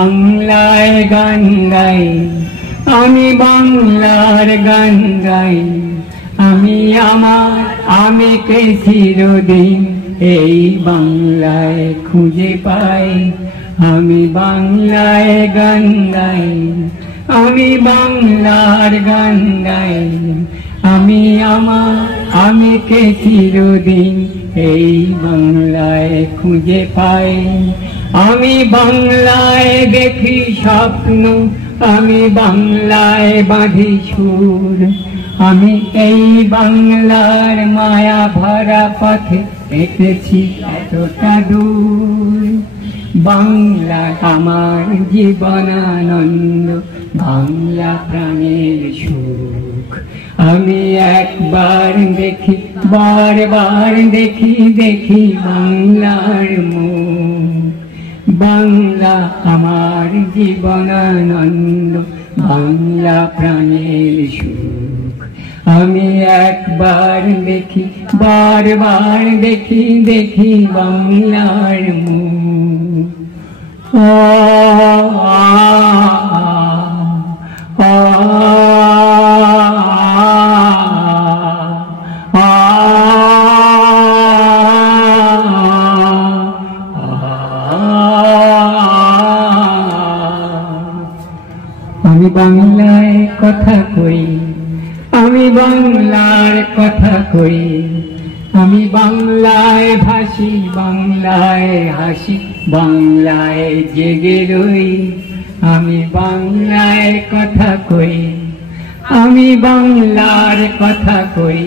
বাংলায় গান গাই, আমি বাংলার গান গাই। আমি আমার আমিকে চিরদিন এই বাংলায় খুঁজে পাই। আমি বাংলায় গান গাই, আমি বাংলার গান গাই। আমি আমার আমিকে চিরদিন এই বাংলায় খুঁজে পাই। আমি বাংলায় দেখি স্বপ্ন, আমি বাংলায় বাঁধি সুর। আমি এই বাংলার মায়া ভরা পথে হেঁটেছি এতটা দূর। বাংলা আমার জীবনানন্দ, বাংলা প্রাণের সুখ। আমি একবার দেখি, বারবার দেখি, দেখি বাংলার মুখ। বাংলা আমার জীবনানন্দ, বাংলা প্রাণের সুখ। আমি একবার দেখি, বারবার দেখি, দেখি বাংলার মুখ। আমি বাংলায় কথা কই, আমি বাংলার কথা কই। আমি বাংলায় ভাসি, বাংলায় হাসি, বাংলায় জেগে রই। আমি বাংলায় কথা কই, আমি বাংলার কথা কই।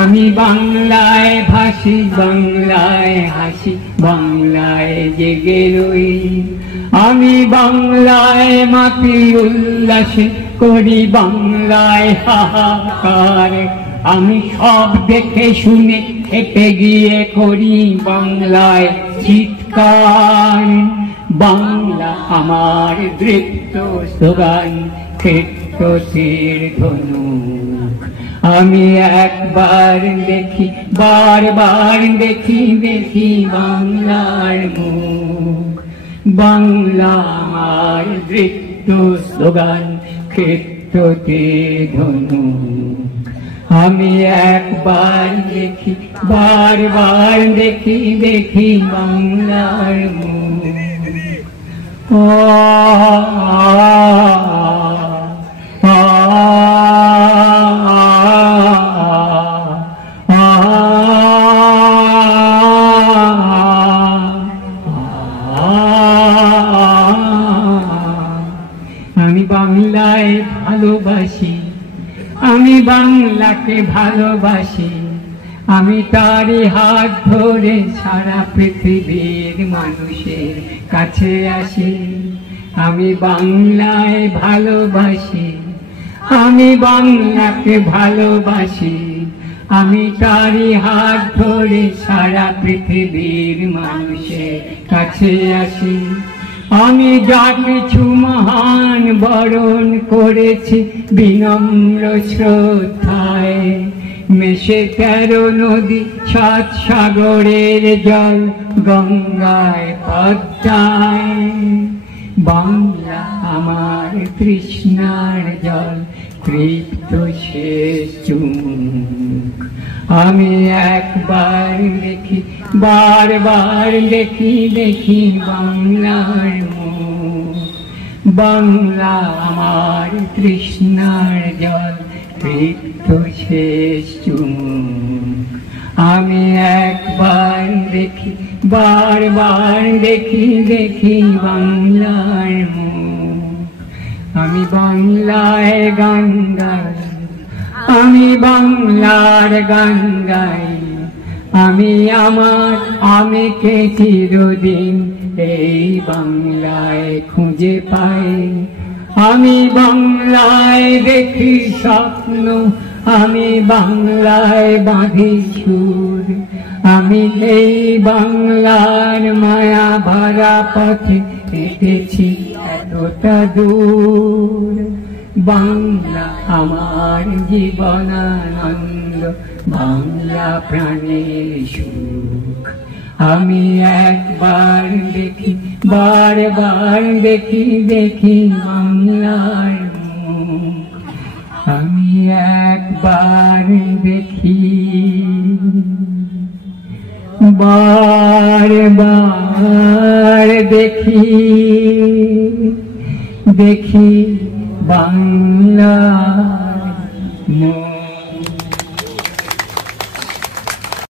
আমি বাংলায় ভাসি, বাংলায় হাসি, বাংলায় জেগে রই। আমি বাংলায় মাতি উল্লাসে করি, বাংলায় হাহাকার। আমি সব দেখে শুনে হেঁটে গিয়ে করি বাংলায় চিৎকার। বাংলা আমার দৃপ্ত স্লোগান, ক্ষেত্র তীর ধনুক। আমি একবার দেখি, বারবার দেখি, দেখি বাংলার মুখ। বাংলা আমার দৃপ্ত স্লোগান, ক্ষেত্র তীর ধনুক। আমি একবার দেখি, বারবার দেখি, দেখি বাংলার মুখ। আমি বাংলায় ভালোবাসি, আমি বাংলাকে ভালোবাসি। আমি তারই হাত ধরে সারা পৃথিবীর মানুষের কাছে আসি। আমি বাংলায় ভালোবাসি, আমি বাংলাকে ভালোবাসি। আমি তারই হাত ধরে সারা পৃথিবীর মানুষের কাছে আসি। আমি যা কিছু মহান বরণ করেছি বিনম্র শ্রদ্ধায়। মেশে 13 নদী, 7 সাগরের জল, গঙ্গায় পদ্মায়। বাংলা আমার তৃষ্ণার জল, তৃপ্ত শেষ চুমুক। আমি একবার দেখি, বারবার দেখি, দেখি বাংলার মুখ। বাংলা আমার তৃষ্ণার জল, তৃপ্ত শেষ চুমুক। আমি একবার দেখি, বারবার দেখি, দেখি বাংলার মুখ। আমি বাংলায় গান গাই, আমি বাংলার গান গাই। আমি আমার আমিকে চিরদিন এই বাংলায় খুঁজে পাই। আমি বাংলায় দেখি স্বপ্ন, আমি বাংলায় বাঁধি সুর। আমি এই বাংলার মায়া ভরা পথে হেঁটেছি এতটা দূর। বাংলা আমার জীবনানন্দ, বাংলা প্রাণের সুখ। আমি একবার দেখি, বারবার দেখি, দেখি বাংলার মুখ। আমি একবার দেখি, বারবার দেখি, দেখি বাংলার মুখ।